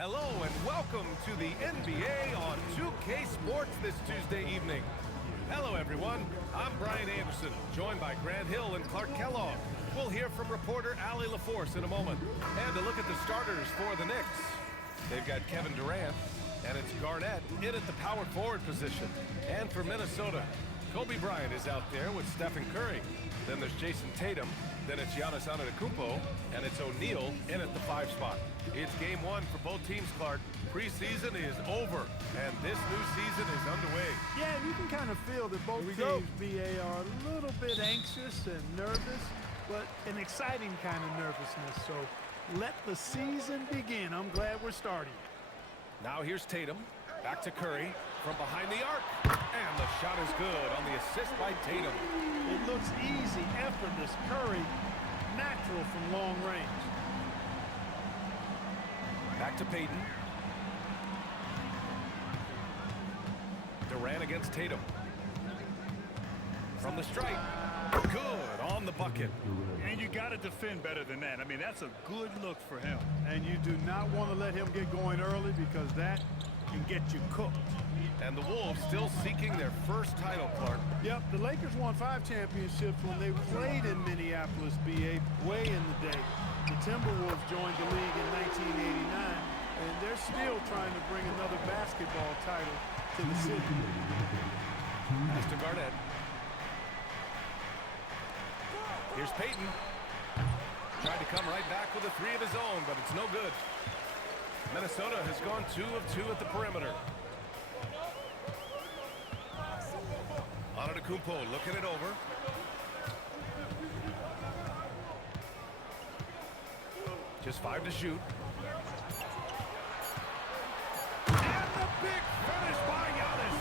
Hello and welcome to the NBA on 2K Sports this Tuesday evening. Hello everyone, I'm Brian Anderson, joined by Grant Hill and Clark Kellogg. We'll hear from reporter Allie LaForce in a moment. And a look at the starters for the Knicks. They've got Kevin Durant, and it's Garnett in at the power forward position. And for Minnesota, Kobe Bryant is out there with Stephen Curry. Then there's Jason Tatum. Then it's Giannis Antetokounmpo, and it's O'Neal in at the 5 spot. It's game 1 for both teams, Clark. Preseason is over, and this new season is underway. Yeah, and you can kind of feel that both teams, BA, are a little bit anxious and nervous, but an exciting kind of nervousness. So let the season begin. I'm glad we're starting. Now here's Tatum. Back to Curry from behind the arc. And the shot is good on the assist by Tatum. It looks easy, effortless. Curry, natural from long range. Back to Payton. Durant against Tatum. From the stripe. Good on the bucket. And you got to defend better than that. I mean, that's a good look for him. And you do not want to let him get going early because that can get you cooked. And the Wolves still seeking their first title, Clark. Yep, the Lakers won 5 championships when they played in Minneapolis, BA, way in the day. The Timberwolves joined the league in 1989, and they're still trying to bring another basketball title to the city. Pass to Garnett. Here's Payton. Tried to come right back with a 3 of his own, but it's no good. Minnesota has gone 2 of 2 at the perimeter. Antetokounmpo looking it over. Just 5 to shoot. And the big finish by Giannis.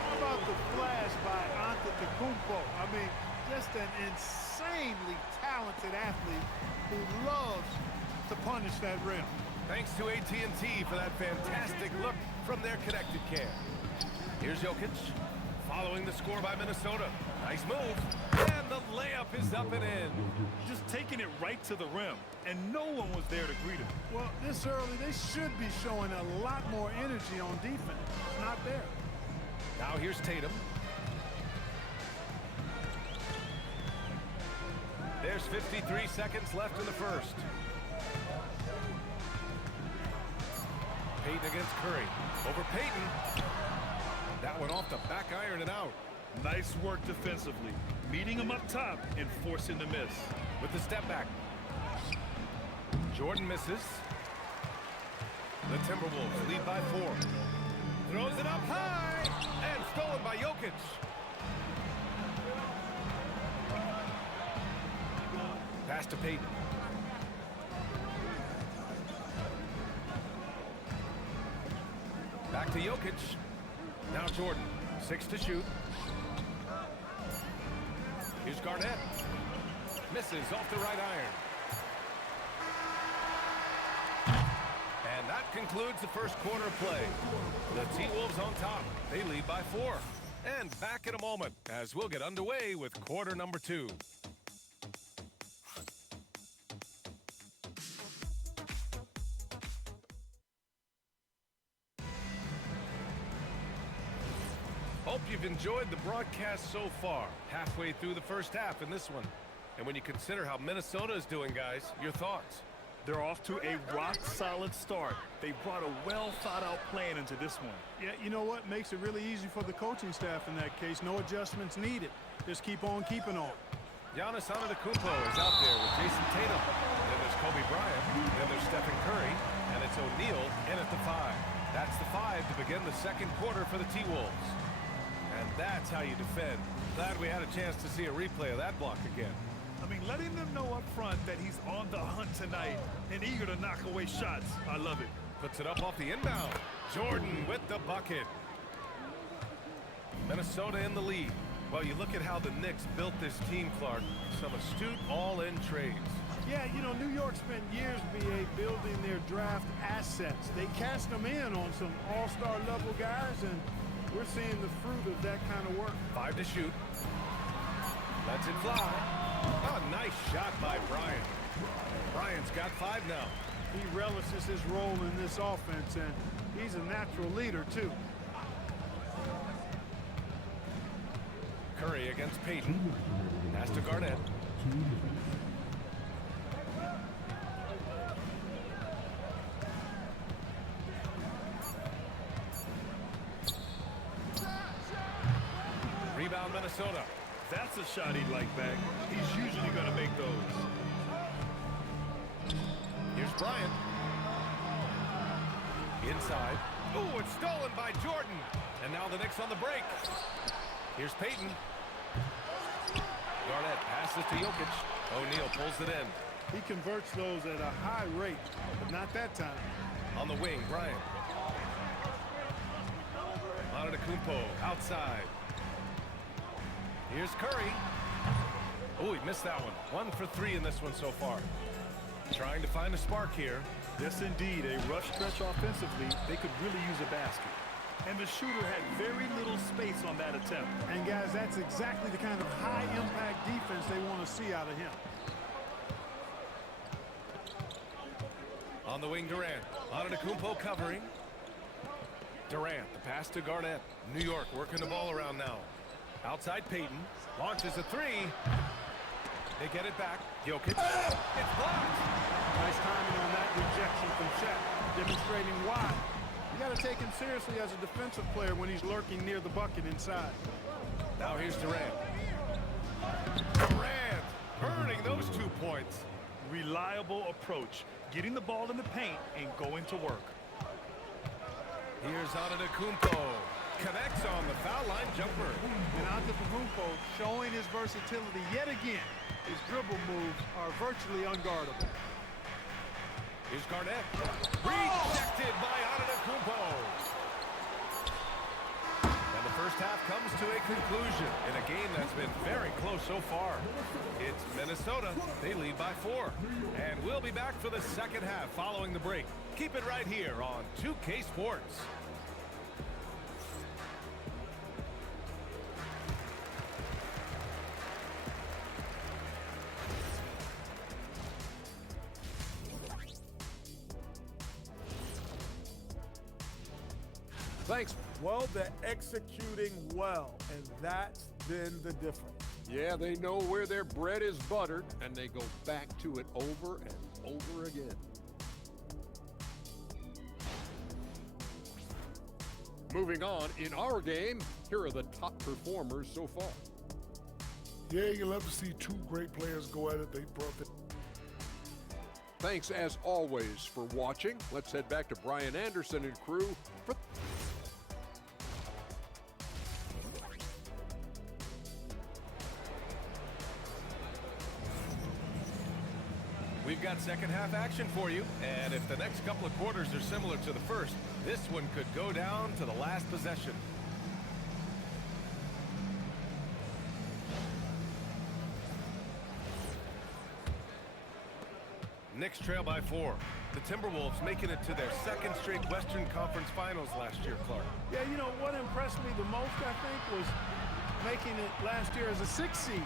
How about the flash by Antetokounmpo? I mean, just an insanely talented athlete who loves to punish that rim. Thanks to AT&T for that fantastic look from their connected cam. Here's Jokic. Following the score by Minnesota. Nice move. And the layup is up and in. Just taking it right to the rim, and no one was there to greet him. Well, this early, they should be showing a lot more energy on defense. It's not there. Now here's Tatum. There's 53 seconds left in the first. Payton against Curry. Over Payton. That one off the back iron and out. Nice work defensively, meeting him up top and forcing the miss. With the step back. Jordan misses. The Timberwolves lead by 4. Throws it up high and stolen by Jokic. Pass to Payton. Back to Jokic. Now Jordan, 6 to shoot. Here's Garnett. Misses off the right iron. And that concludes the first quarter of play. The T-Wolves on top. They lead by 4. And back in a moment as we'll get underway with quarter number 2. Hope you've enjoyed the broadcast so far. Halfway through the first half in this one. And when you consider how Minnesota is doing, guys, your thoughts? They're off to a rock-solid start. They brought a well-thought-out plan into this one. Yeah, you know what? Makes it really easy for the coaching staff in that case. No adjustments needed. Just keep on keeping on. Giannis Antetokounmpo is out there with Jason Tatum. Then there's Kobe Bryant. Then there's Stephen Curry. And it's O'Neal in at the 5. That's the 5 to begin the second quarter for the T-Wolves. And that's how you defend. Glad we had a chance to see a replay of that block again. I mean, letting them know up front that he's on the hunt tonight and eager to knock away shots. I love it. Puts it up off the inbound. Jordan with the bucket. Minnesota in the lead. Well, you look at how the Knicks built this team, Clark. Some astute all-in trades. Yeah, you know, New York spent years, BA, building their draft assets. They cast them in on some all-star level guys, and we're seeing the fruit of that kind of work. 5 to shoot. Lets it fly. Oh, nice shot by Bryant. Bryant's got 5 now. He relishes his role in this offense, and he's a natural leader, too. Curry against Payton. Pass to Garnett. Rebound Minnesota. That's a shot he'd like back. He's usually going to make those. Here's Bryant. Inside. Ooh, it's stolen by Jordan. And now the Knicks on the break. Here's Payton. Garnett passes to Jokic. O'Neal pulls it in. He converts those at a high rate, but not that time. On the wing, Bryant. Antetokounmpo outside. Here's Curry. Oh, he missed that one. 1 for 3 in this one so far. Trying to find a spark here. Yes, indeed. A rush stretch offensively. They could really use a basket. And the shooter had very little space on that attempt. And, guys, that's exactly the kind of high-impact defense they want to see out of him. On the wing, Durant. Antetokounmpo covering. Durant, the pass to Garnett. New York working the ball around now. Outside Payton. Launches a three. They get it back. Jokic. It's blocked. Nice timing on that rejection from Shaq, demonstrating why. You got to take him seriously as a defensive player when he's lurking near the bucket inside. Now here's Durant. Durant earning those 2 points. Reliable approach. Getting the ball in the paint and going to work. Here's Antetokounmpo. Connects on the foul line jumper. And Antetokounmpo showing his versatility yet again. His dribble moves are virtually unguardable. Here's Garnett. Rejected by Antetokounmpo. And the first half comes to a conclusion in a game that's been very close so far. It's Minnesota. They lead by 4. And we'll be back for the second half following the break. Keep it right here on 2K Sports. Thanks. Well, they're executing well, and that's been the difference. Yeah, they know where their bread is buttered, and they go back to it over and over again. Moving on, in our game, here are the top performers so far. Yeah, you love to see 2 great players go at it. They brought it. Thanks, as always, for watching. Let's head back to Brian Anderson and crew for... We've got second half action for you, and if the next couple of quarters are similar to the first, this one could go down to the last possession. Knicks trail by 4. The Timberwolves making it to their second straight Western Conference Finals last year, Clark. Yeah, you know, what impressed me the most, I think, was making it last year as a 6 seed.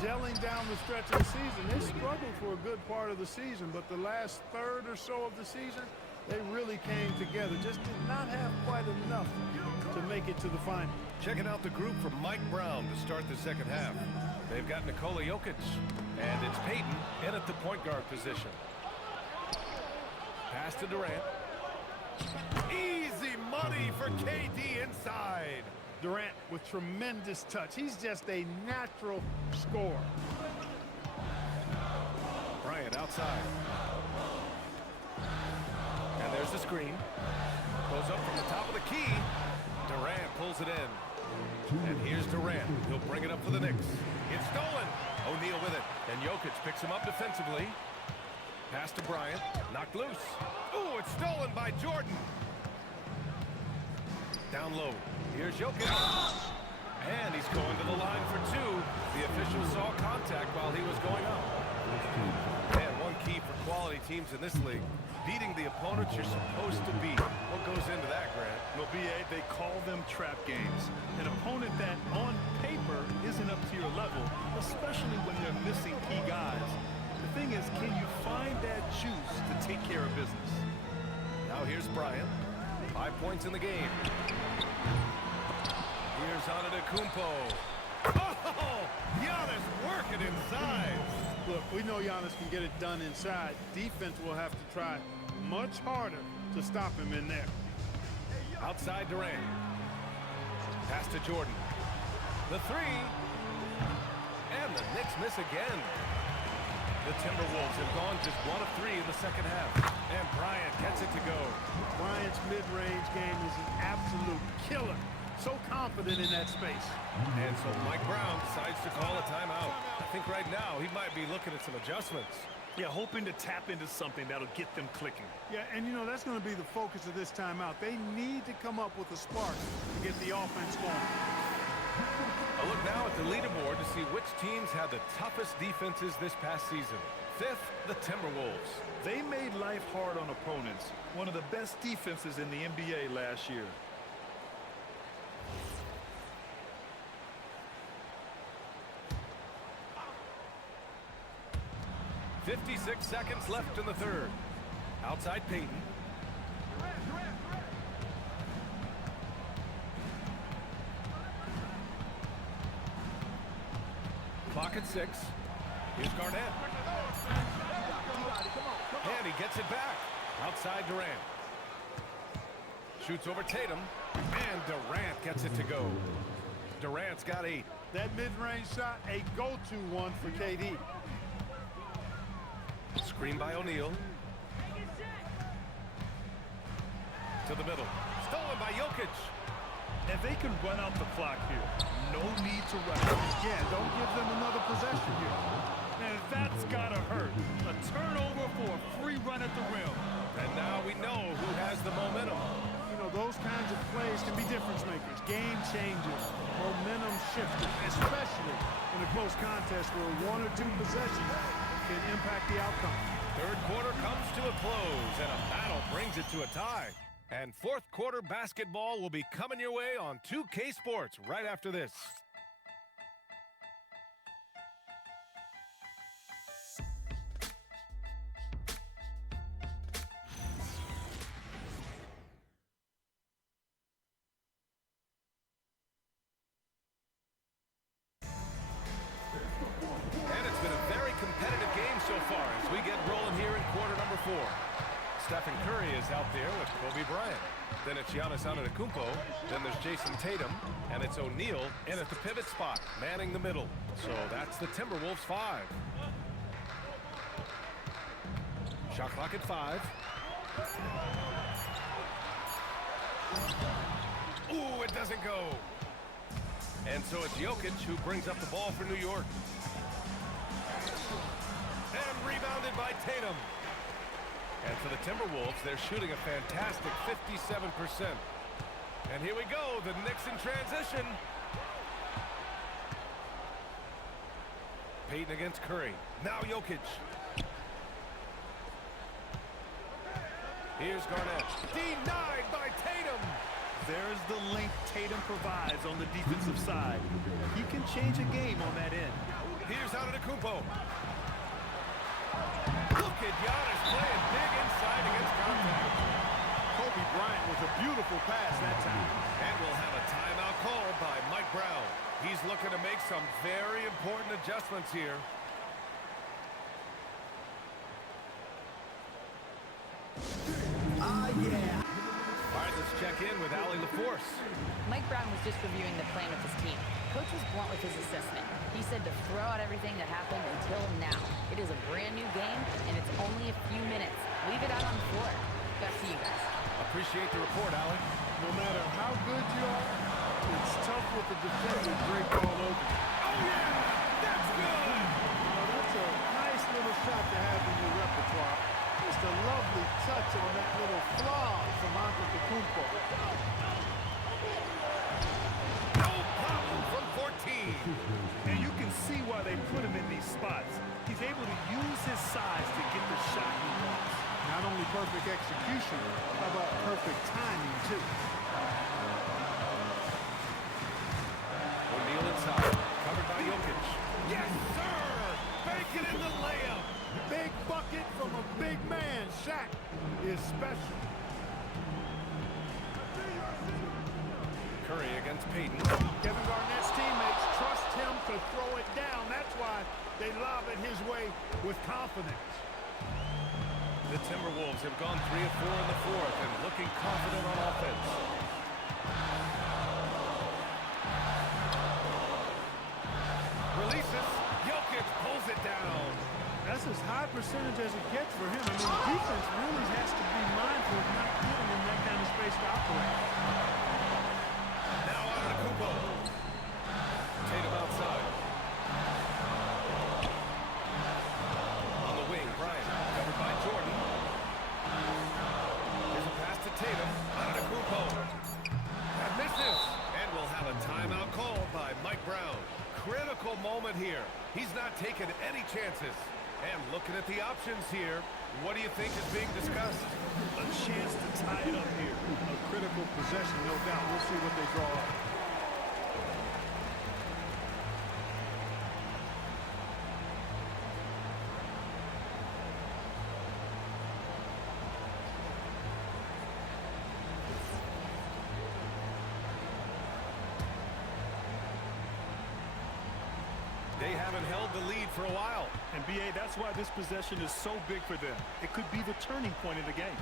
Gelling down the stretch of the season. They struggled for a good part of the season, but the last third or so of the season, they really came together. Just did not have quite enough to make it to the final. Checking out the group from Mike Brown to start the second half. They've got Nikola Jokic, and it's Payton in at the point guard position. Pass to Durant. Easy money for KD inside. Durant with tremendous touch. He's just a natural scorer. Bryant outside. And there's the screen. Goes up from the top of the key. Durant pulls it in. And here's Durant. He'll bring it up for the Knicks. It's stolen. O'Neal with it. And Jokic picks him up defensively. Pass to Bryant. Knocked loose. Ooh, it's stolen by Jordan. Down low. Here's Jokic. And he's going to the line for 2. The official saw contact while he was going up. And one key for quality teams in this league, beating the opponents you're supposed to beat. What goes into that, Grant? Well, BA, they call them trap games. An opponent that, on paper, isn't up to your level, especially when they're missing key guys. The thing is, can you find that juice to take care of business? Now here's Bryant. 5 points in the game. Here's Antetokounmpo. Oh, Giannis working inside. Look, we know Giannis can get it done inside. Defense will have to try much harder to stop him in there. Outside Durant. Pass to Jordan. The three. And the Knicks miss again. The Timberwolves have gone just 1 of 3 in the second half. And Bryant gets it to go. Bryant's mid-range game is an absolute killer. So confident in that space. And so Mike Brown decides to call a timeout. I think right now he might be looking at some adjustments. Yeah, hoping to tap into something that'll get them clicking. Yeah, and you know, that's going to be the focus of this timeout. They need to come up with a spark to get the offense going. A look now at the leaderboard to see which teams had the toughest defenses this past season. 5th, the Timberwolves. They made life hard on opponents. One of the best defenses in the NBA last year. 56 seconds left in the third. Outside Payton. Clock at 6. Here's Garnett. And he gets it back. Outside Durant. Shoots over Tatum. And Durant gets it to go. Durant's got 8. That mid-range shot, a go-to one for KD. Screen by O'Neal. To the middle. Stolen by Jokic. If they can run out the clock here, no need to rush. Yeah, don't give them another possession here. And that's gotta hurt. A turnover for a free run at the rim. And now we know who has the momentum. You know, those kinds of plays can be difference makers, game changers, momentum shifters, especially in a close contest where 1 or 2 possessions can impact the outcome. Third quarter comes to a close, and a battle brings it to a tie. And fourth quarter basketball will be coming your way on 2K Sports right after this. And it's been a very competitive game so far as we get rolling here in quarter number 4. Stephen Curry is out there with Kobe Bryant. Then it's Giannis Antetokounmpo. Then there's Jason Tatum. And it's O'Neal in at the pivot spot, manning the middle. So that's the Timberwolves 5. Shot clock at 5. Ooh, it doesn't go. And so it's Jokic who brings up the ball for New York. And rebounded by Tatum. And for the Timberwolves, they're shooting a fantastic 57%. And here we go, the Knicks in transition. Payton against Curry. Now Jokic. Here's Garnett. Denied by Tatum. There's the length Tatum provides on the defensive side. He can change a game on that end. Here's Antetokounmpo. Look at Giannis playing big inside against contact. Kobe Bryant with a beautiful pass that time. And we'll have a timeout called by Mike Brown. He's looking to make some very important adjustments here. Yeah. All right, let's check in with Allie LaForce. Mike Brown was just reviewing the plan with his team. Coach was blunt with his assessment. He said to throw out everything that happened until now. It is a brand new game, and it's only a few minutes. Leave it out on the floor. Back to you guys. Appreciate the report, Allie. No matter how good you are, it's tough with the defender draped all over. Oh, yeah! That's good! You know, that's a nice little shot to have in your repertoire. Just a lovely touch on that little flaw from Antetokounmpo. No problem from 14. And you can see why they put him in these spots. He's able to use his size to get the shot he wants. Not only perfect execution, how about perfect timing, too? O'Neal inside, covered by Jokic. Yes, sir! Bacon in the layup. Big bucket from a big man. Shaq is special. Curry against Payton. Kevin Garnett's teammates trust him to throw it down. That's why they lob it his way with confidence. The Timberwolves have gone 3 of 4 in the fourth and looking confident on offense. Releases. Jokic pulls it down. That's as high percentage as it gets for him. I mean, defense really has to be mindful of not giving him that kind of space to operate. Now out of the Kupo. Tatum outside. On the wing, Bryant. Covered by Jordan. Here's a pass to Tatum. Out of the Kupo. That misses. And we'll have a timeout called by Mike Brown. Critical moment here. He's not taking any chances. And looking at the options here, what do you think is being discussed? A chance to tie it up here. A critical possession, no doubt. We'll see what they draw up. They haven't held the lead for a while. And B.A., that's why this possession is so big for them. It could be the turning point of the game.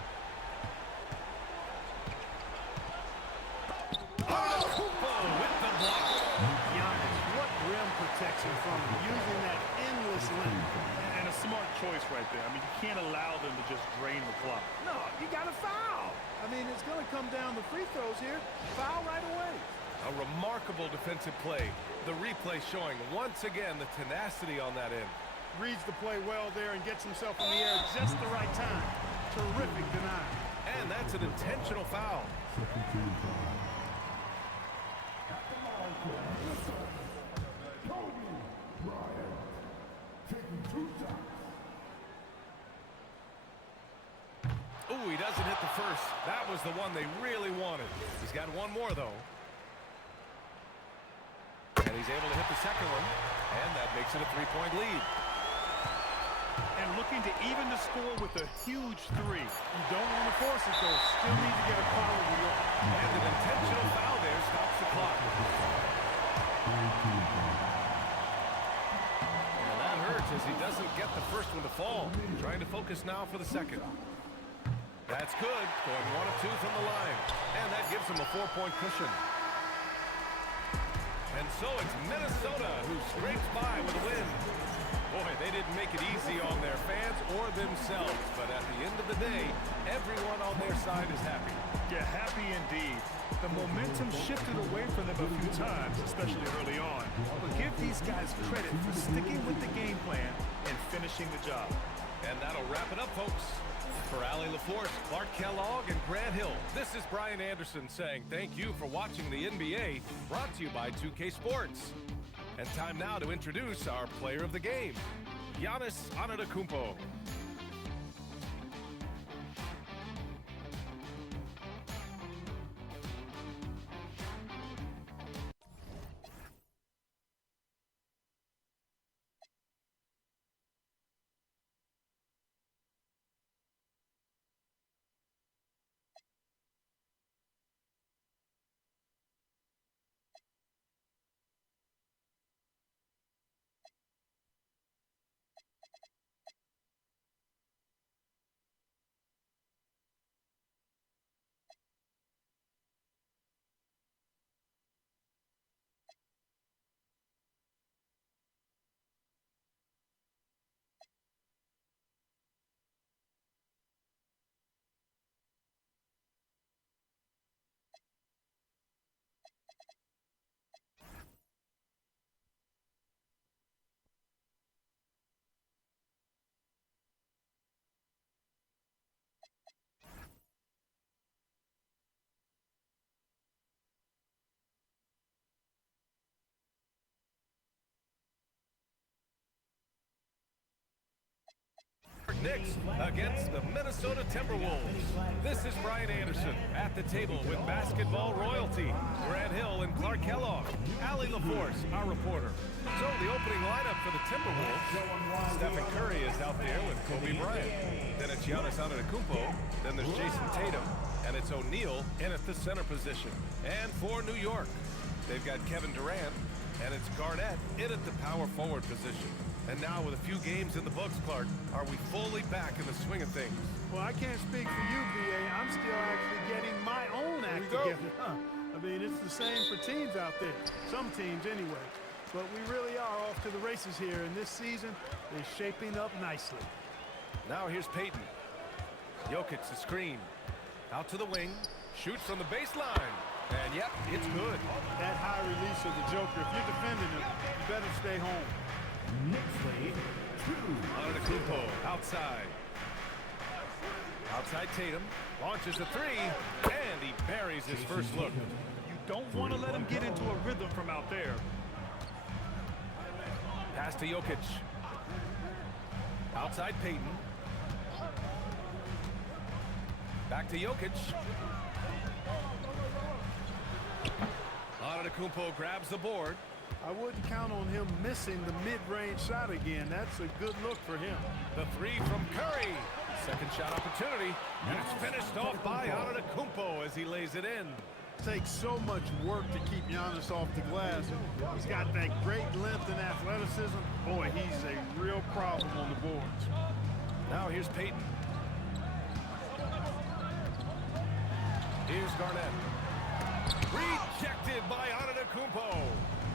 Kupo with the block. Giannis, what rim protection from him, using that endless length. And a smart choice right there. I mean, you can't allow them to just drain the clock. No, you got to foul. I mean, it's going to come down to free throws here. Foul right away. A remarkable defensive play. The replay showing once again the tenacity on that end. Reads the play well there and gets himself in the air just the right time. Terrific denial. And that's an intentional foul. Ooh, he doesn't hit the first. That was the one they really wanted. He's got one more, though. And he's able to hit the second one. And that makes it a three-point lead. And looking to even the score with a huge three. You don't want to force it, though. Still need to get a quality look. And an intentional foul there stops the clock. And that hurts as he doesn't get the first one to fall. Trying to focus now for the second. That's good. Going 1 of 2 from the line. And that gives him a 4-point cushion. And so it's Minnesota who scrapes by with a win. Boy, they didn't make it easy on their fans or themselves. But at the end of the day, everyone on their side is happy. Yeah, happy indeed. The momentum shifted away from them a few times, especially early on. But give these guys credit for sticking with the game plan and finishing the job. And that'll wrap it up, folks. For Allie LaForce, Clark Kellogg, and Grant Hill, this is Brian Anderson saying thank you for watching the NBA, brought to you by 2K Sports. And time now to introduce our player of the game, Giannis Antetokounmpo. Knicks against the Minnesota Timberwolves. This is Brian Anderson at the table with basketball royalty. Grant Hill and Clark Kellogg. Allie LaForce, our reporter. So the opening lineup for the Timberwolves. Stephen Curry is out there with Kobe Bryant. Then it's Giannis Antetokounmpo. Then there's Jason Tatum. And it's O'Neal in at the center position. And for New York, they've got Kevin Durant. And it's Garnett in at the power forward position. And now with a few games in the books, Clark, are we fully back in the swing of things? Well, I can't speak for you, B.A. I'm still actually getting my own act together. I mean, it's the same for teams out there. Some teams anyway. But we really are off to the races here, and this season is shaping up nicely. Now here's Peyton. Jokic the screen. Out to the wing. Shoots from the baseline. And yep, it's good. That high release of the Joker, if you're defending him, you better stay home. Antetokounmpo outside. Outside Tatum. Launches a three. And he buries his first look. You don't want to let him get into a rhythm from out there. Pass to Jokic. Outside Peyton. Back to Jokic. Antetokounmpo grabs the board. I wouldn't count on him missing the mid-range shot again. That's a good look for him. The three from Curry. Second shot opportunity. And it's finished off by Antetokounmpo as he lays it in. Takes so much work to keep Giannis off the glass. He's got that great length and athleticism. Boy, he's a real problem on the boards. Now here's Peyton. Here's Garnett. Rejected by Antetokounmpo.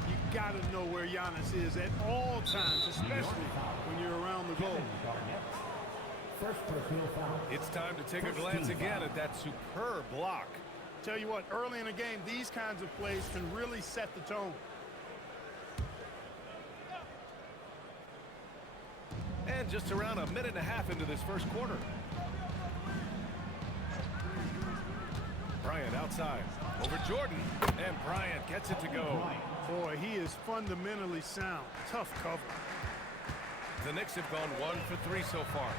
You got to know where Giannis is at all times, especially when you're around the goal. It's time to take a glance again at that superb block. Tell you what, early in the game, these kinds of plays can really set the tone. And just around a minute and a half into this first quarter. Bryant outside. Over Jordan. And Bryant gets it to go. Boy, he is fundamentally sound. Tough cover. The Knicks have gone 1 for 3 so far.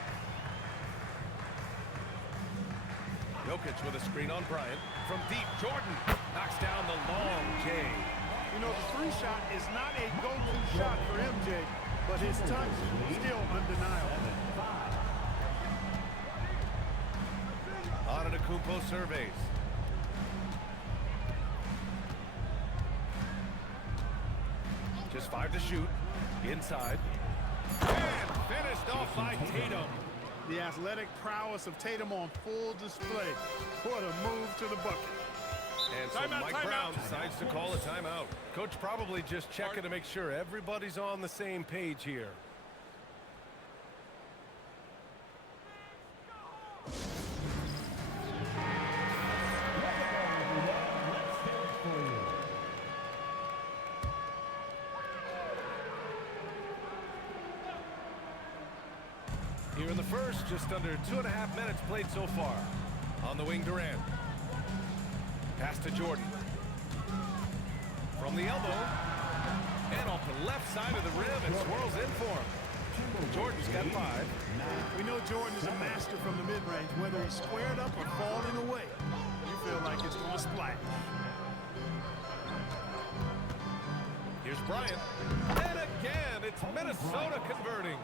Jokic with a screen on Bryant. From deep, Jordan knocks down the long J. You know, the three shot is not a go-to shot for MJ, but his touch is still undeniable. Antetokounmpo surveys. Just 5 to shoot. Inside. And finished off by Tatum. The athletic prowess of Tatum on full display. What a move to the bucket. And so Mike Brown decides to call a timeout. Coach probably just checking to make sure everybody's on the same page here. Here in the first, just under 2.5 minutes played so far. On the wing, Durant. Pass to Jordan. From the elbow. And off the left side of the rim, and swirls in for him. Jordan's got 5. We know Jordan is a master from the mid-range. Whether he's squared up or falling away, you feel like it's going to splash. Here's Bryant. And again, it's Minnesota converting.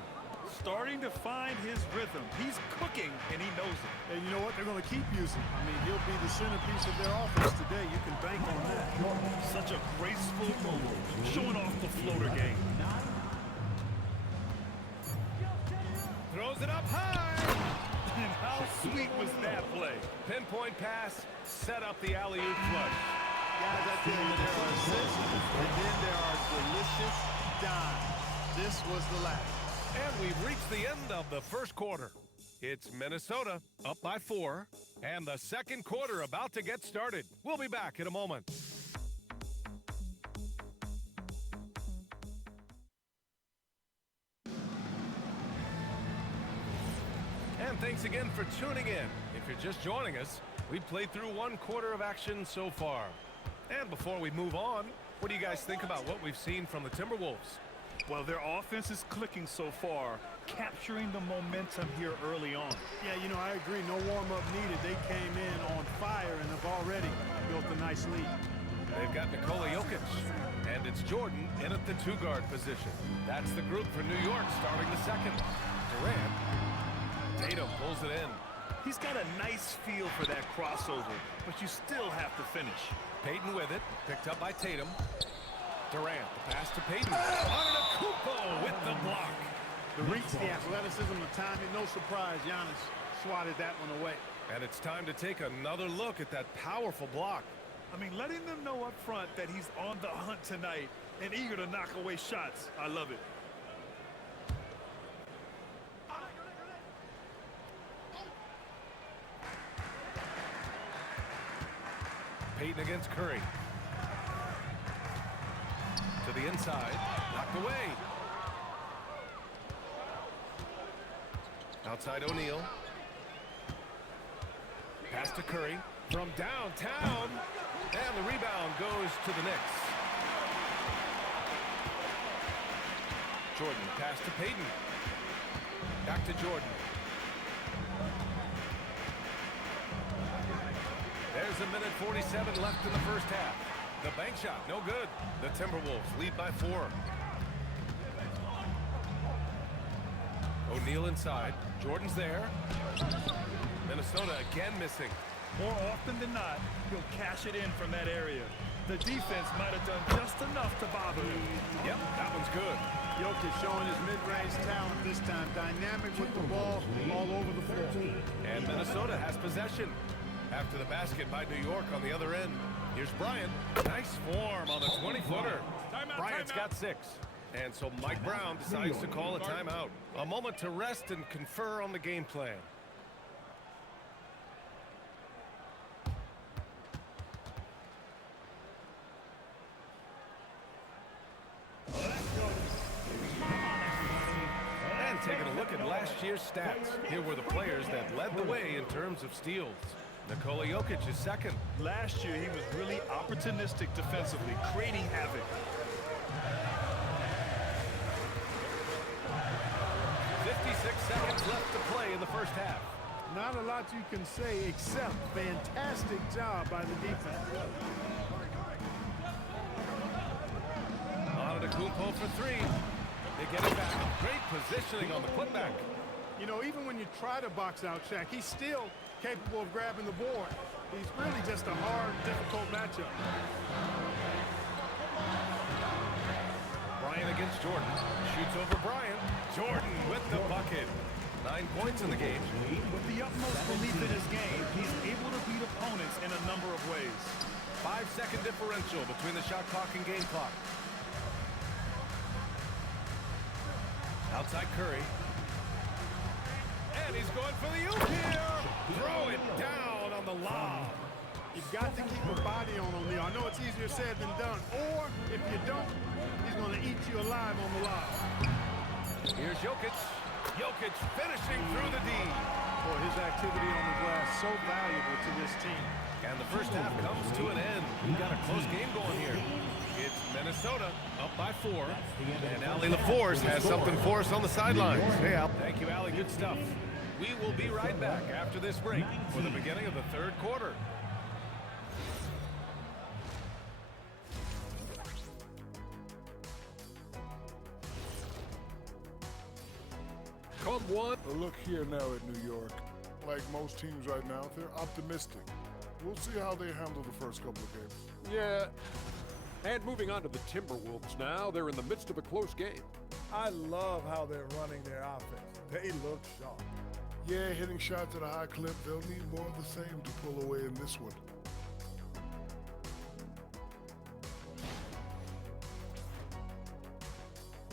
Starting to find his rhythm. He's cooking, and he knows it. And you know what? They're going to keep using him. I mean, he'll be the centerpiece of their offense today. You can bank on that. Such a graceful move, showing off the floater game. Throws it up high. And how sweet was that play? Pinpoint pass, set up the alley-oop flush. Guys, I tell you, there are assists, and then there are delicious dimes. This was the last. And we've reached the end of the first quarter. It's Minnesota up by 4, and the second quarter about to get started. We'll be back in a moment. And thanks again for tuning in. If you're just joining us, we've played through 1 quarter of action so far. And before we move on, what do you guys think about what we've seen from the Timberwolves? Well, their offense is clicking so far, capturing the momentum here early on. Yeah, you know, I agree. No warm-up needed. They came in on fire and have already built a nice lead. They've got Nikola Jokic, and it's Jordan in at the two-guard position. That's the group for New York starting the second. Durant. Tatum pulls it in. He's got a nice feel for that crossover, but you still have to finish. Payton with it, picked up by Tatum. Durant, the pass to Payton. Antetokounmpo with the block. The reach, the athleticism, the timing, no surprise. Giannis swatted that one away. And it's time to take another look at that powerful block. I mean, letting them know up front that he's on the hunt tonight and eager to knock away shots. I love it. Payton against Curry. To the inside, knocked away. Outside O'Neal. Pass to Curry from downtown. And the rebound goes to the Knicks. Jordan, pass to Payton. Back to Jordan. There's a minute 47 left in the first half. The bank shot, no good. The Timberwolves lead by 4. O'Neal inside. Jordan's there. Minnesota again missing. More often than not, he'll cash it in from that area. The defense might have done just enough to bother him. Yep, that one's good. Jokic showing his mid-range talent this time. Dynamic with the ball all over the floor. And Minnesota has possession. After the basket by New York on the other end. Here's Bryant. Nice form on the 20-footer. Bryant's got 6. And so Mike Brown decides to call a timeout. A moment to rest and confer on the game plan. And taking a look at last year's stats. Here were the players that led the way in terms of steals. Nikola Jokic is second. Last year, he was really opportunistic defensively, creating havoc. 56 seconds left to play in the first half. Not a lot you can say except fantastic job by the defense. Antetokounmpo for 3. They get it back. Great positioning on the putback. You know, even when you try to box out Shaq, he's still capable of grabbing the board. He's really just a hard, difficult matchup. Bryant against Jordan. Shoots over Bryant. Jordan with the bucket. 9 points in the game. With the utmost belief in his game, he's able to beat opponents in a number of ways. 5-second differential between the shot clock and game clock. Outside Curry. And he's going for the oop here. Throw it down on the lob. You've got to keep a body on O'Neal. I know it's easier said than done. Or, if you don't, he's going to eat you alive on the lob. Here's Jokic. Jokic finishing through the D. Boy, his activity on the glass so valuable to this team. And the first half comes to an end. We've got a close game going here. It's Minnesota up by 4. And Allie LaForce has something for us on the sidelines. Hey, Al. Thank you, Allie. Good stuff. We will be right back after this break for the beginning of the third quarter. Come one. But look here now at New York. Like most teams right now, they're optimistic. We'll see how they handle the first couple of games. Yeah. And moving on to the Timberwolves now. They're in the midst of a close game. I love how they're running their offense. They look sharp. Yeah, hitting shots at a high clip. They'll need more of the same to pull away in this one.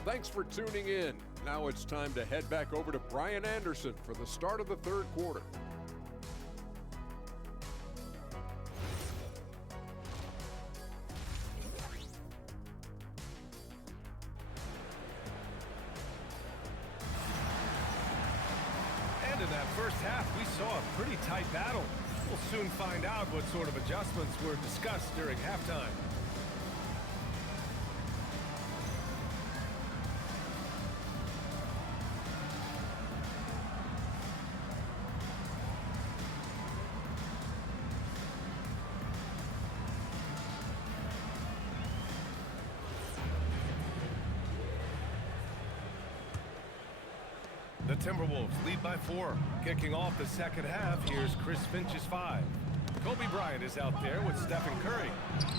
Thanks for tuning in. Now it's time to head back over to Brian Anderson for the start of the third quarter. And in that first half, we saw a pretty tight battle. We'll soon find out what sort of adjustments were discussed during halftime. The Timberwolves lead by 4. Kicking off the second half, here's Chris Finch's 5. Kobe Bryant is out there with Stephen Curry.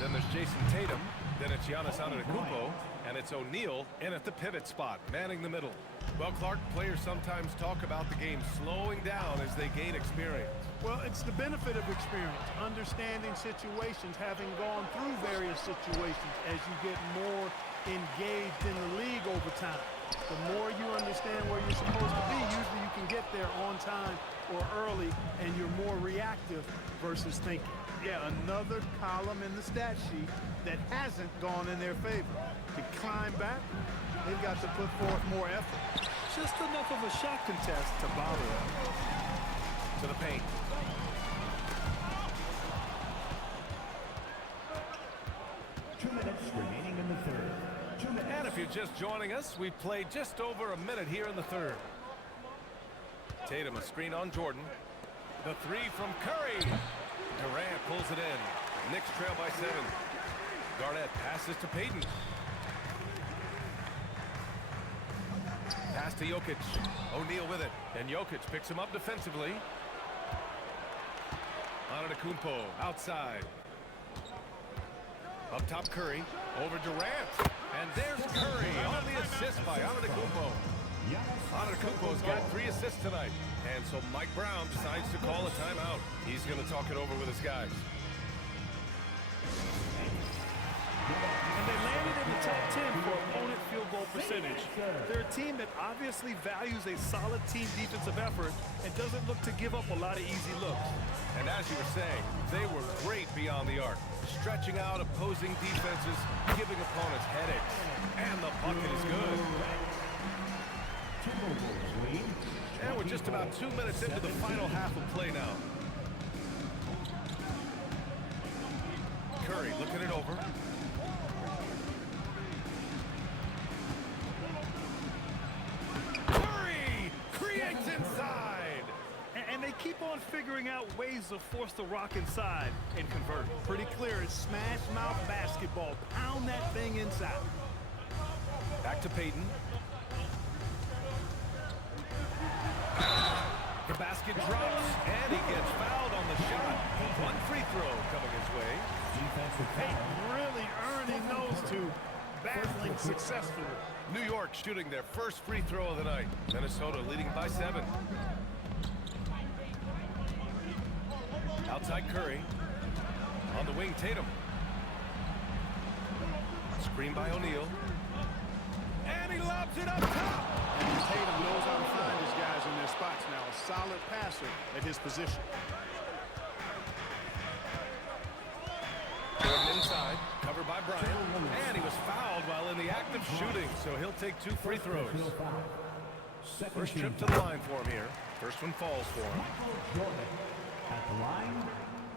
Then there's Jason Tatum. Then it's Giannis Antetokounmpo. And it's O'Neal in at the pivot spot, manning the middle. Well, Clark, players sometimes talk about the game slowing down as they gain experience. Well, it's the benefit of experience, understanding situations, having gone through various situations as you get more engaged in the league over time. The more you understand where you're supposed to be, usually you can get there on time or early, and you're more reactive versus thinking. Yeah, another column in the stat sheet that hasn't gone in their favor. To climb back, they've got to put forth more effort. Just enough of a shot contest to bother them. To the paint. 2 minutes remaining in the third. 2 minutes. And if you're just joining us, we've played just over a minute here in the third. Tatum, a screen on Jordan. The 3 from Curry. Durant pulls it in. Knicks trail by 7. Garnett passes to Payton. Pass to Jokic. O'Neal with it. And Jokic picks him up defensively. Antetokounmpo outside. Up top Curry. Over Durant. And there's Curry on the assist by Antetokounmpo. Antetokounmpo's got 3 assists tonight. And so Mike Brown decides to call a timeout. He's going to talk it over with his guys. And they landed in the top 10 for opponent field goal percentage. They're a team that obviously values a solid team defensive effort and doesn't look to give up a lot of easy looks. And as you were saying, they were great beyond the arc, stretching out opposing defenses, giving opponents headaches. And the bucket is good. And we're just about 2 minutes into the final half of play now. Curry looking it over. Curry creates inside. And they keep on figuring out ways to force the rock inside and convert. Pretty clear, it's smash mouth basketball. Pound that thing inside. Back to Payton. The basket drops, and he gets fouled on the shot. 1 free throw coming his way. Payton really earning those two, battling successfully. New York shooting their first free throw of the night. Minnesota leading by 7. Outside Curry. On the wing, Tatum. Screen by O'Neal. And he lobs it up top. And Tatum knows how to find his guys in their spots now. A solid passer at his position. Jordan inside, covered by Bryant. And he was fouled while in the act of shooting, so he'll take 2 free throws. First trip to the line for him here. First one falls for him. At the line,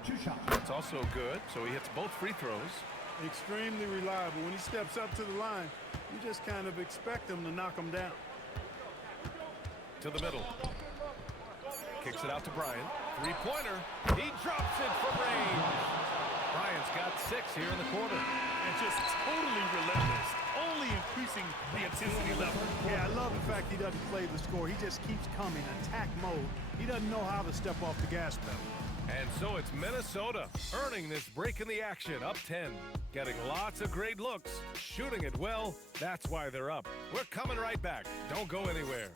2 shots. That's also good, so he hits both free throws. Extremely reliable. When he steps up to the line, you just kind of expect him to knock him down. To the middle. Kicks it out to Bryant. 3-pointer. He drops it from range. Bryant's got 6 here in the quarter. And just totally relentless, only increasing the intensity level. Yeah, I love the fact he doesn't play the score. He just keeps coming, attack mode. He doesn't know how to step off the gas pedal. And so it's Minnesota earning this break in the action, up 10. Getting lots of great looks, shooting it well. That's why they're up. We're coming right back. Don't go anywhere.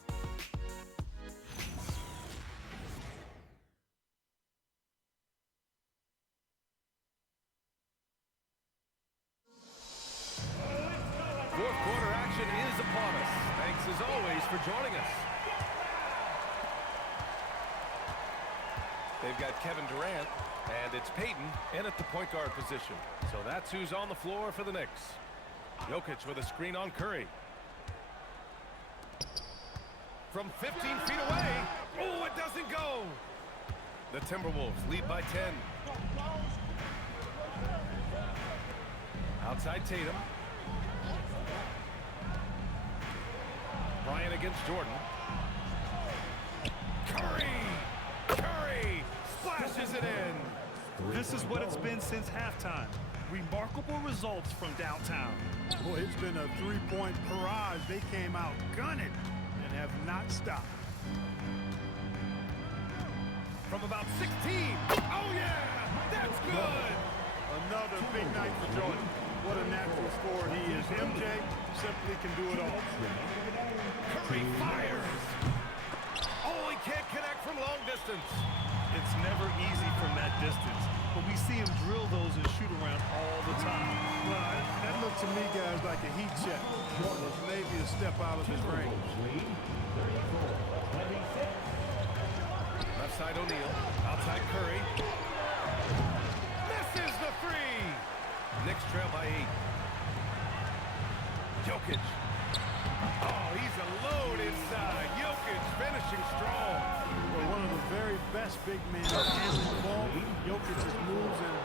Fourth quarter action is upon us. Thanks as always for joining us. They've got Kevin Durant, and it's Payton in at the point guard position. So that's who's on the floor for the Knicks. Jokic with a screen on Curry. From 15 feet away. Oh, it doesn't go. The Timberwolves lead by 10. Outside Tatum. Bryant against Jordan. Curry! Curry splashes it in. This is what it's been since halftime. Remarkable results from downtown. Boy, it's been a 3-point barrage. They came out gunning and have not stopped. from about 16. Oh, yeah! That's good! Another big night for Jordan. What a natural scorer he is. MJ simply can do it all. Curry fires. Oh, he can't connect from long distance. It's never easy from that distance, but we see him drill those and shoot around all the time. Well, that looked to me, guys, like a heat check. Was maybe a step out of his range. Left side O'Neal. Outside Curry. Misses the three. Knicks trail by 8. Jokic. Oh, he's a load inside. Jokic finishing strong. Well, one of the very best big men handling the ball. Jokic's moves and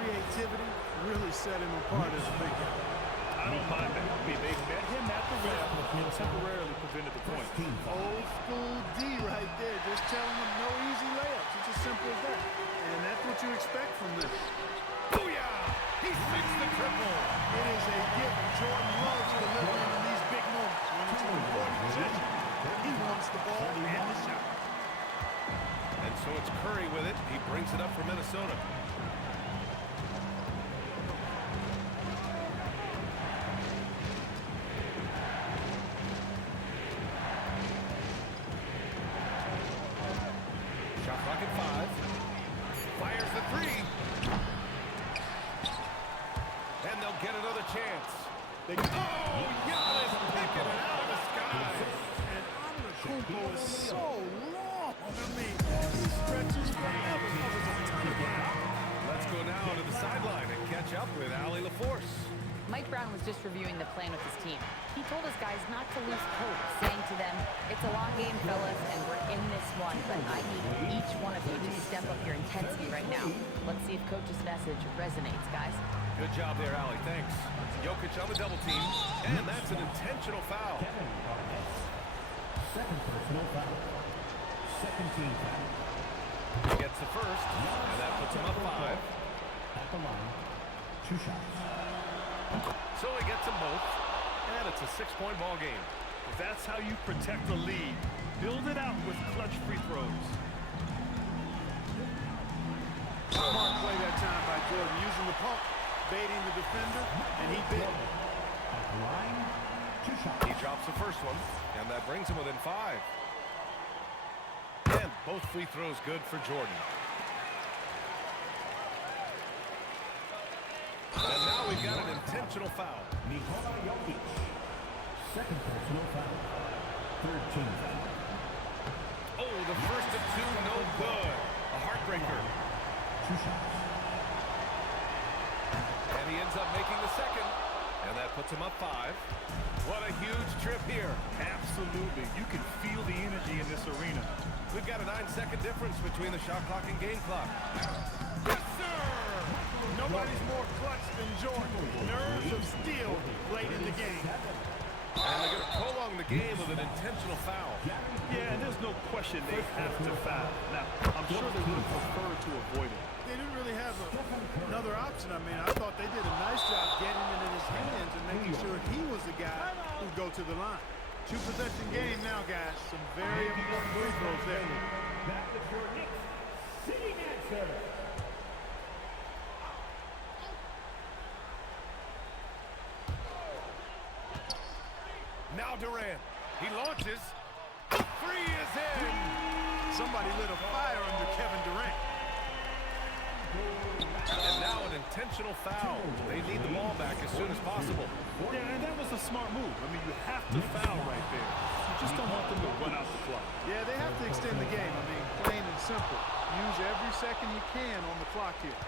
creativity really set him apart as a big guy. I don't mind that. I mean, they met him at the rim and temporarily prevented the point. Old school D right there, just telling him no easy layups. It's as simple as that. And that's what you expect from this. Booyah! He sinks the triple. It is a given. Jordan loves delivering in these big moments. When it's an important position, he wants the ball and the shot. And so it's Curry with it. He brings it up for Minnesota. Shot clock at 5. Fires the three. And they'll get another chance. Oh, Giannis picking it out of the sky. And Antetokounmpo is so long. I mean, he stretches forever. Covers a ton of ground. Let's go now to the sideline and catch up with Allie LaForce. Mike Brown was just reviewing the plan with his team. He told his guys not to lose hope, saying to them, it's a long game, fellas, and we're in this one, but I need each one of you to step up your intensity right now. Let's see if Coach's message resonates, guys. Good job there, Allie. Thanks. Jokic on the double team, and that's an intentional foul. Second personal foul. Second team foul. He gets the first, and that puts him up 5. At the line. 2 shots. So he gets them both, and it's a 6-point ball game. That's how you protect the lead. Build it out with clutch free throws. Smart play that time by Jordan, using the pump, baiting the defender, and he bit. At the line. 2 shots. He drops the first one, and that brings him within 5. And both free throws good for Jordan. And now we've got an intentional foul. Nikola Jokic. Second personal foul. Third team foul. Oh, the first of 2, no good. A heartbreaker. 2 shots. And he ends up making the second, and that puts him up 5. What a huge trip here. Absolutely. You can feel the energy in this arena. We've got a 9-second difference between the shot clock and game clock. Yes, sir! Nobody's more clutch than Jordan. Nerves of steel late in the game. And they're going to prolong the game with an intentional foul. Yeah, and there's no question they have to foul. Now, I'm sure they would have preferred to avoid it. They didn't really have another option. I mean, I thought they did a nice job getting it in his hands and making sure he was the guy who'd go to the line. 2-possession game now, guys. Some very important free throws there. That was your Knicks sitting answer. Now Durant. He launches. The three is in. Somebody lit a fire under Kevin Durant. And now an intentional foul. They need the ball back as soon as possible. Yeah, and that was a smart move. I mean, you have to foul right there. You just don't want them to run out the clock. Yeah, they have to extend the game. I mean, plain and simple. Use every second you can on the clock here.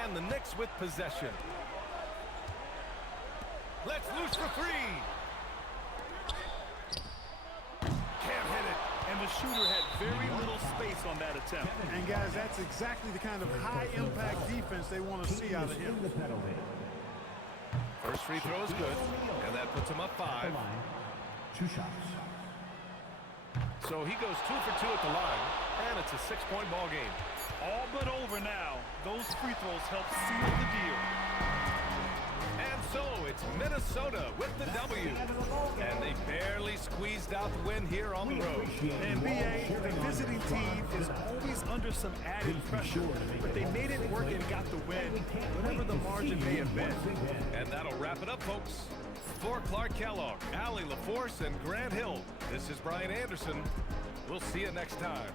And the Knicks with possession. Let's loose for 3. Can't hit it. And the shooter had very little space on that attempt. And guys, that's exactly the kind of high-impact defense they want to see out of him. The penalty. First free throw is good, and that puts him up 5. 2 shots. So he goes 2 for 2 at the line, and it's a 6-point ball game. All but over now. Those free throws help seal the deal. And So it's Minnesota with the W. And they barely squeezed out the win here on the road. And BA, the visiting team is always under some added pressure, but they made it work and got the win, whatever the margin may have been. And that'll wrap it up, folks. For Clark Kellogg, Allie LaForce, and Grant Hill, this is Brian Anderson. We'll see you next time.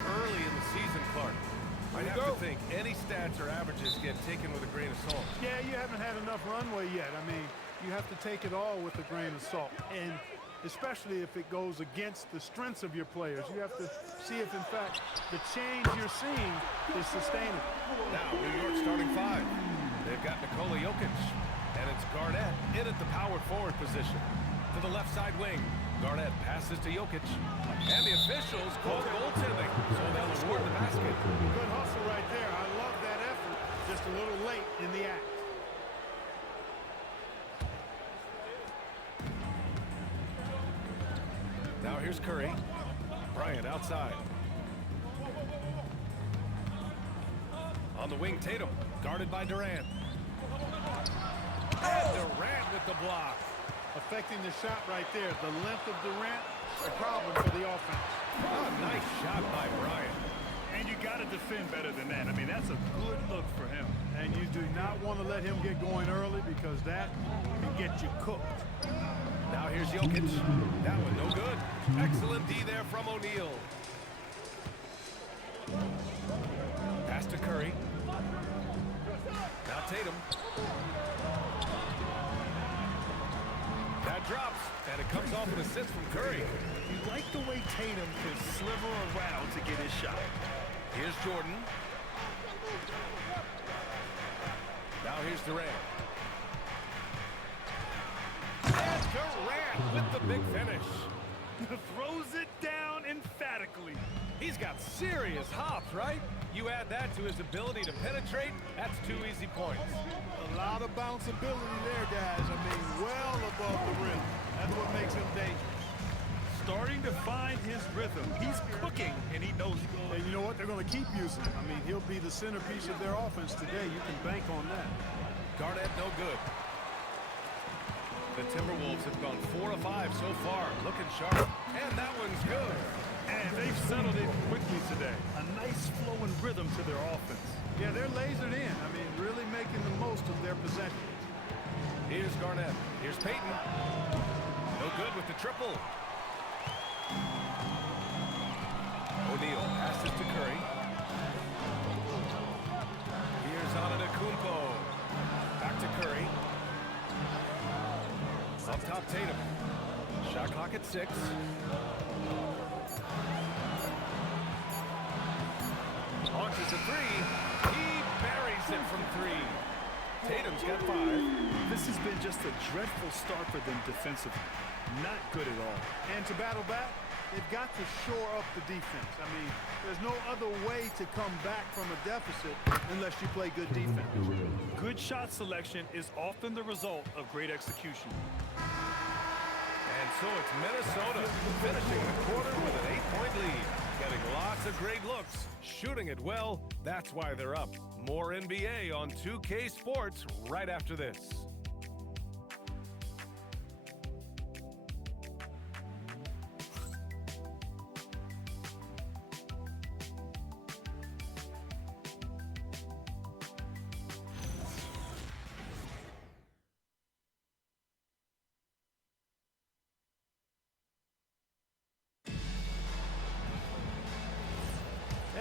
Early in the season, Clark, I have to think any stats or averages get taken with a grain of salt. Yeah, you haven't had enough runway yet. I mean, you have to take it all with a grain of salt. And especially if it goes against the strengths of your players. You have to see if, in fact, the change you're seeing is sustainable. Now, New York starting five. They've got Nikola Jokic, and it's Garnett in at the power forward position. To the left side wing, Garnett passes to Jokic, and the officials call goaltending, so they'll award the basket. Good hustle right there. I love that effort. Just a little late in the act. Now here's Curry. Bryant outside. On the wing, Tatum, guarded by Durant. And Durant with the block. Affecting the shot right there. The length of Durant, a problem for the offense. Oh, nice shot by Bryant. And you got to defend better than that. I mean, that's a good look for him. And you do not want to let him get going early because that can get you cooked. Now here's Jokic. That one no good. Excellent D there from O'Neal. Pass to Curry. Now Tatum. That drops, and it comes off an assist from Curry. You like the way Tatum can sliver around to get his shot. Here's Jordan. Now here's Durant. And Durant with the big finish. Throws it down emphatically. He's got serious hops, right? You add that to his ability to penetrate, that's 2 easy points. A lot of bounceability there, guys. I mean, well above the rim. That's what makes him dangerous. Starting to find his rhythm. He's cooking, and he knows it. And you know what? They're going to keep using him. I mean, he'll be the centerpiece of their offense today. You can bank on that. Garnett no good. The Timberwolves have gone 4 of 5 so far, looking sharp. And that one's good. And they've settled in quickly today. A nice flow and rhythm to their offense. Yeah, they're lasered in. I mean, really making the most of their possessions. Here's Garnett. Here's Payton. No good with the triple. O'Neal passes to Curry. Here's Antetokounmpo. Back to Curry. Up top, Tatum. Shot clock at 6. Launches a 3. He buries it from 3. Tatum's got 5. This has been just a dreadful start for them defensively. Not good at all. And to battle back, they've got to shore up the defense. I mean, there's no other way to come back from a deficit unless you play good defense. Good shot selection is often the result of great execution. And so it's Minnesota finishing the quarter with an 8-point lead. Getting lots of great looks, shooting it well. That's why they're up. More NBA on 2K Sports right after this.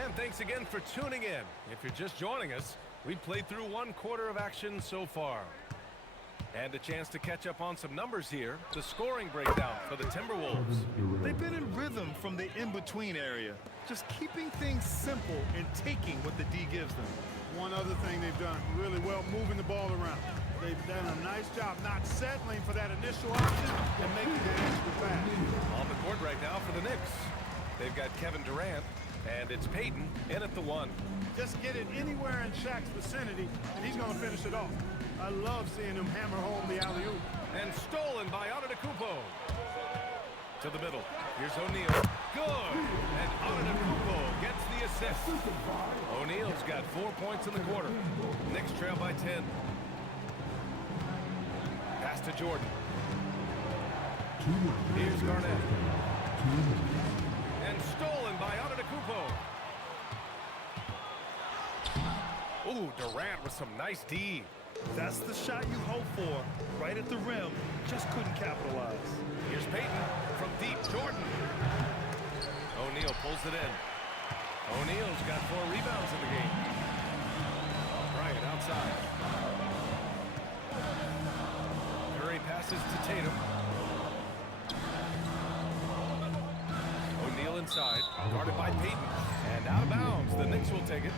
And thanks again for tuning in. If you're just joining us, we've played through 1/4 of action so far. And a chance to catch up on some numbers here. The scoring breakdown for the Timberwolves. They've been in rhythm from the in-between area, just keeping things simple and taking what the D gives them. One other thing they've done really well, moving the ball around. They've done a nice job not settling for that initial option and making that extra pass. On the court right now for the Knicks. They've got Kevin Durant, and it's Peyton in at the 1. Just get it anywhere in Shaq's vicinity, and he's going to finish it off. I love seeing him hammer home the alley-oop. And stolen by Antetokounmpo. To the middle. Here's O'Neal. Good. And Antetokounmpo gets the assist. O'Neal's got 4 points in the quarter. Knicks trail by 10. Pass to Jordan. Here's Garnett. And stolen by Antetokounmpo. Ooh, Durant with some nice D. That's the shot you hope for, right at the rim. Just couldn't capitalize. Here's Peyton from deep. Jordan. O'Neal pulls it in. O'Neal's got 4 rebounds in the game. Bryant outside. Curry passes to Tatum. O'Neal inside, guarded by Peyton. And out of bounds, the Knicks will take it.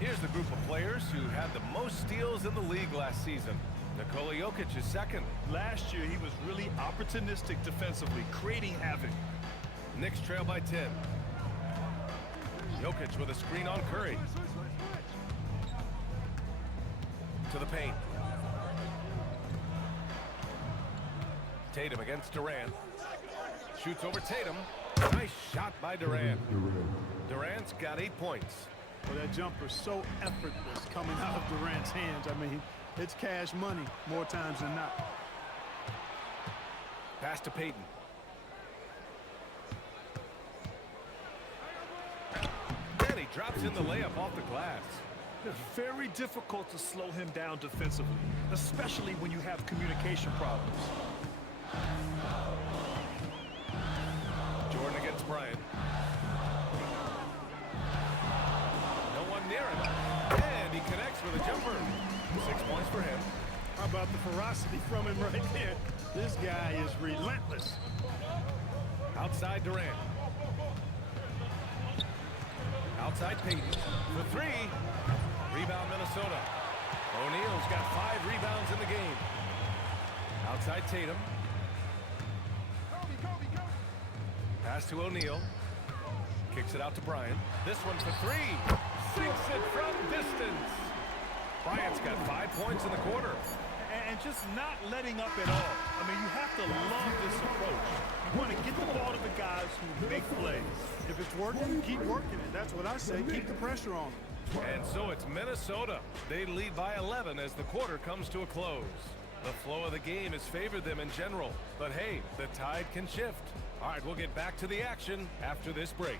Here's the group of players who had the most steals in the league last season. Nikola Jokic is second. Last year, he was really opportunistic defensively, creating havoc. Knicks trail by 10. Jokic with a screen on Curry. To the paint. Tatum against Durant. Shoots over Tatum. Nice shot by Durant. Durant's got 8 points. Well, that jumper's so effortless coming out of Durant's hands. I mean, it's cash money more times than not. Pass to Peyton. And he drops in the layup off the glass. Very difficult to slow him down defensively, especially when you have communication problems. Jordan against Bryant. Near him. And he connects with a jumper. 6 points for him. How about the ferocity from him right there? This guy is relentless. Outside Durant. Outside Peyton. For 3. Rebound Minnesota. O'Neal's got 5 rebounds in the game. Outside Tatum. Pass to O'Neal. Kicks it out to Bryant. This one for 3. Sinks it from distance. Bryant's got 5 points in the quarter. And just not letting up at all. I mean, you have to love this approach. You want to get the ball to the guys who make plays. If it's working, keep working it. That's what I say. Keep the pressure on them. And so it's Minnesota. They lead by 11 as the quarter comes to a close. The flow of the game has favored them in general. But hey, the tide can shift. All right, we'll get back to the action after this break.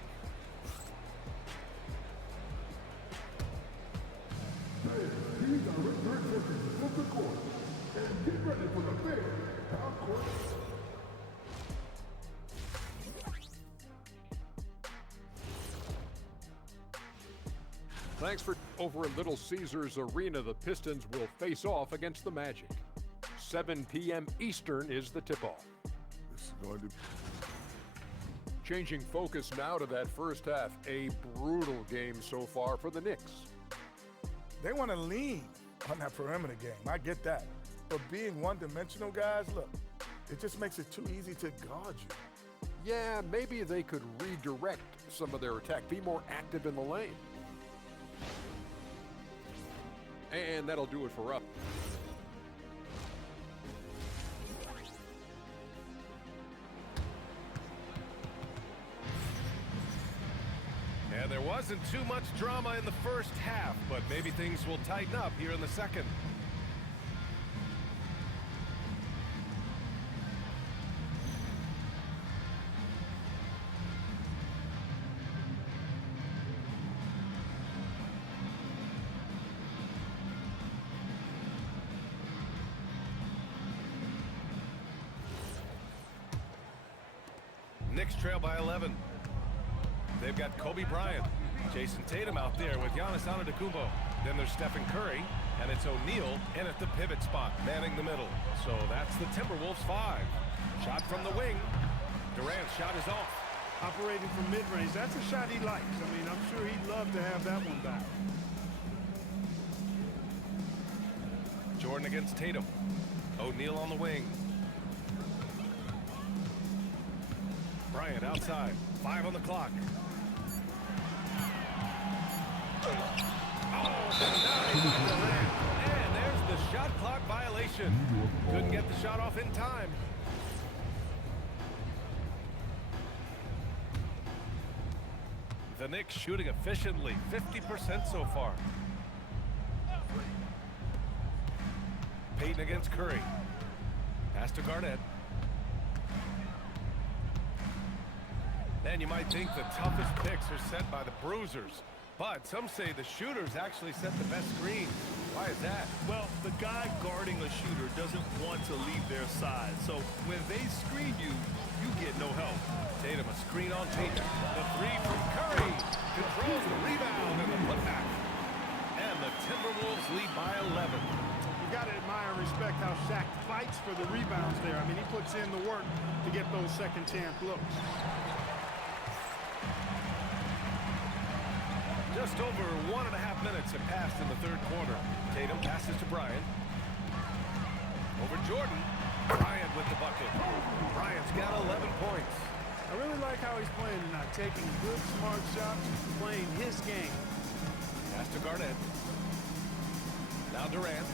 These are return portions of the court. And get ready for the big half-court. Thanks for over at Little Caesars Arena. The Pistons will face off against the Magic. 7 p.m. Eastern is the tip-off. This is going to be... Changing focus now to that first half. A brutal game so far for the Knicks. They want to lean on that perimeter game. I get that. But being one-dimensional, guys, look, it just makes it too easy to guard you. Yeah, maybe they could redirect some of their attack, be more active in the lane. And that'll do it for us. And there wasn't too much drama in the first half, but maybe things will tighten up here in the second. Knicks trail by 11. They've got Kobe Bryant. Jason Tatum out there with Giannis Antetokounmpo. Then there's Stephen Curry, and it's O'Neal in at the pivot spot, manning the middle. So that's the Timberwolves 5. Shot from the wing. Durant's shot is off. Operating from mid-range, that's a shot he likes. I mean, I'm sure he'd love to have that one back. Jordan against Tatum. O'Neal on the wing. Bryant outside. 5 on the clock. And there's the shot clock violation. Couldn't get the shot off in time. The Knicks shooting efficiently, 50% so far. Payton against Curry. Pass to Garnett. And you might think the toughest picks are set by the bruisers, but some say the shooters actually set the best screens. Why is that? Well, the guy guarding a shooter doesn't want to leave their side. So when they screen you, you get no help. Tatum a screen on Payton. The 3 from Curry. Controls the rebound and the putback. And the Timberwolves lead by 11. You got to admire and respect how Shaq fights for the rebounds there. I mean, he puts in the work to get those second chance looks. Just over 1.5 minutes have passed in the third quarter. Tatum passes to Bryant. Over Jordan. Bryant with the bucket. Bryant's got 11 points. I really like how he's playing tonight, taking good, smart shots, playing his game. Pass to Garnett. Now Durant.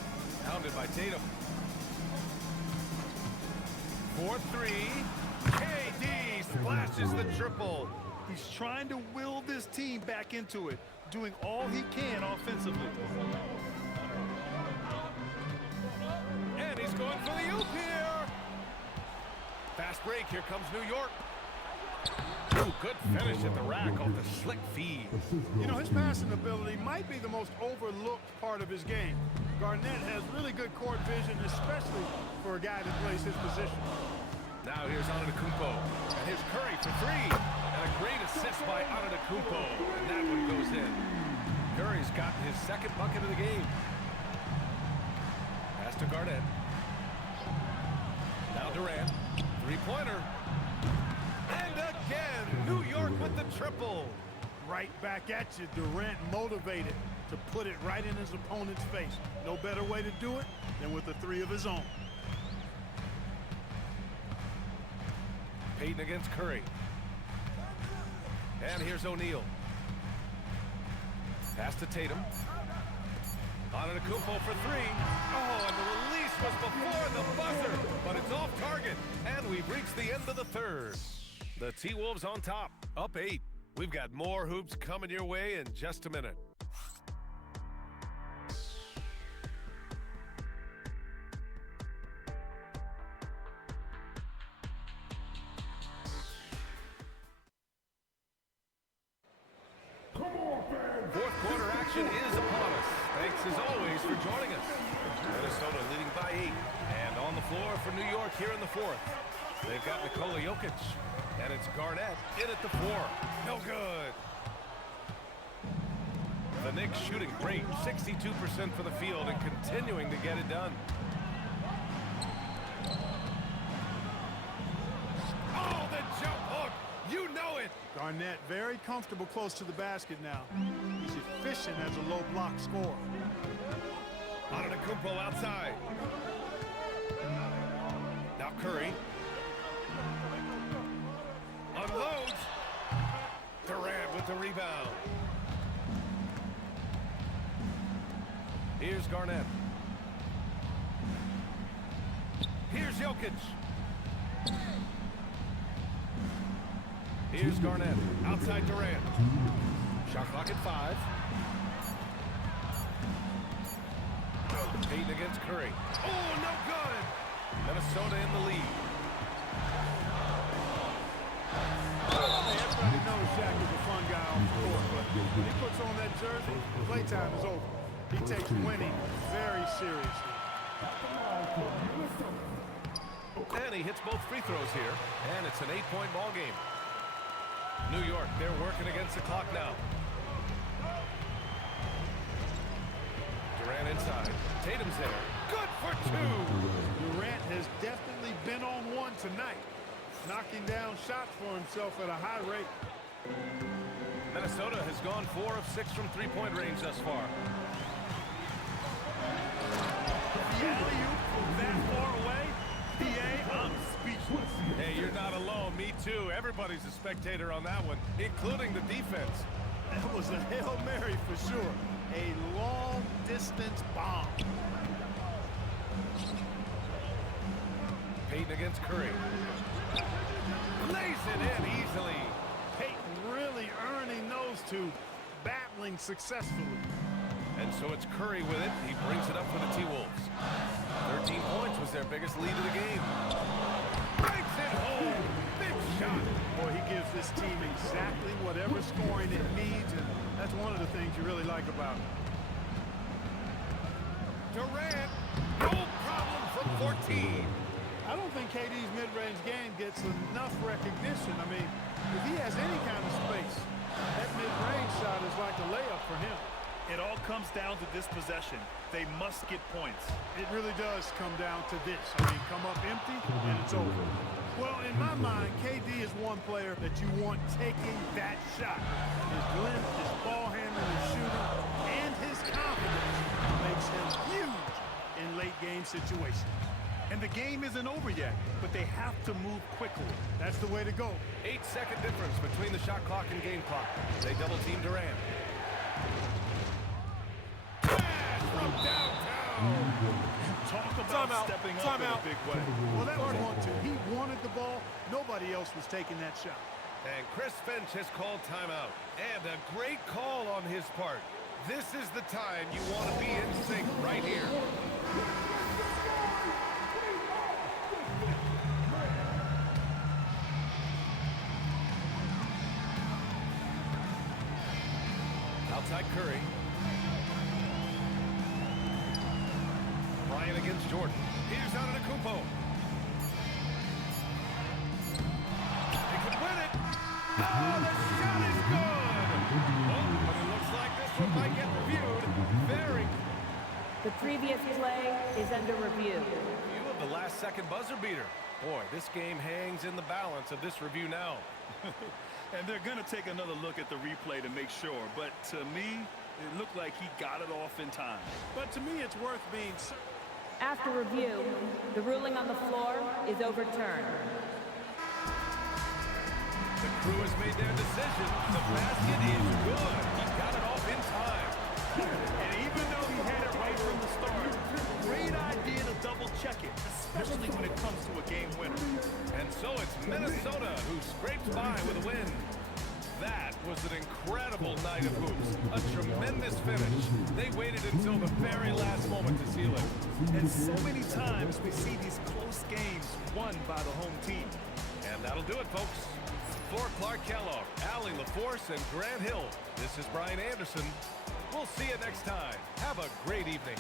Pounded by Tatum. 4-3. KD splashes the triple. He's trying to will this team back into it, doing all he can offensively. And he's going for the oop here. Fast break. Here comes New York. Ooh, good finish at the rack off the slick feed. You know, his passing ability might be the most overlooked part of his game. Garnett has really good court vision, especially for a guy that plays his position. Now here's Antetokounmpo. And here's Curry for 3. And a great assist by Antetokounmpo. And that one goes in. Curry's gotten his second bucket of the game. Pass to Garnett. Now Durant. 3-pointer. And again, New York with the triple. Right back at you, Durant motivated to put it right in his opponent's face. No better way to do it than with the 3 of his own. Payton against Curry. And here's O'Neal. Pass to Tatum. Antetokounmpo for 3. Oh, and the release was before the buzzer, but it's off target. And we've reached the end of the third. The T-Wolves on top, up 8. We've got more hoops coming your way in just a minute. Fourth quarter action is upon us. Thanks as always for joining us. Minnesota leading by 8. And on the floor for New York here in the fourth. They've got Nikola Jokic. And it's Garnett in at the 4. No good. The Knicks shooting great. 62% for the field and continuing to get it done. Oh, the jump hook. You know it. Garnett very comfortable close to the basket now. He's efficient as a low block scorer. Antetokounmpo outside. Now Curry. Unloads. Durant with the rebound. Here's Garnett. Here's Jokic. Here's Garnett. Outside Durant. Shot clock at 5. Payton against Curry. Oh, no good. Minnesota in the lead. Everybody knows Shaq is a fun guy on the court, but when he puts on that jersey, playtime is over. He takes winning very seriously. And he hits both free throws here, and it's an 8-point ball game. New York, they're working against the clock now. Durant inside. Tatum's there. Good for two. Durant has definitely been on one tonight, knocking down shots for himself at a high rate. Minnesota has gone 4 of 6 from three-point range thus far. The alley-oop from that far away. PA, I'm speechless. Hey, you're not alone. Me too. Everybody's a spectator on that one, including the defense. That was a Hail Mary for sure. A long-distance bomb. Payton against Curry. Lays it in easily. Payton really earning those two, battling successfully. And so it's Curry with it. He brings it up for the T-Wolves. 13 points was their biggest lead of the game. Breaks it home. Big shot. Boy, he gives this team exactly whatever scoring it needs, and that's one of the things you really like about him. Durant, no problem from 14. I don't think KD's mid-range game gets enough recognition. I mean, if he has any kind of space, that mid-range shot is like a layup for him. It all comes down to this possession. They must get points. It really does come down to this. I mean, come up empty, and it's over. Well, in my mind, KD is one player that you want taking that shot. His length, his ball handling, his shooting, and his confidence makes him huge in late-game situations. And the game isn't over yet, but they have to move quickly. That's the way to go. 8-second difference between the shot clock and game clock. They double-team Durant. From downtown. Talk about stepping up in a big way. Well, that was 1-2. He wanted the ball. Nobody else was taking that shot. And Chris Finch has called timeout. And a great call on his part. This is the time you want to be in sync right here. Outside Curry. Bryant against Jordan. Here's Antetokounmpo. They could win it. Oh, the shot is good. Oh, but it looks like this one might get reviewed. Very. The previous play is under review. View of the last-second buzzer beater. Boy, this game hangs in the balance of this review now. And they're going to take another look at the replay to make sure. But to me, it looked like he got it off in time. But to me, it's worth being certain. After review, the ruling on the floor is overturned. The crew has made their decision. The basket is good. He got it off in time. And even though he had it right from the start, great idea to double-check it, especially when it comes to a game winner. And so it's Minnesota who scrapes by with a win. That was an incredible night of hoops. A tremendous finish. They waited until the very last moment to seal it. And so many times we see these close games won by the home team. And that'll do it, folks. For Clark Kellogg, Allie LaForce, and Grant Hill, this is Brian Anderson. We'll see you next time. Have a great evening.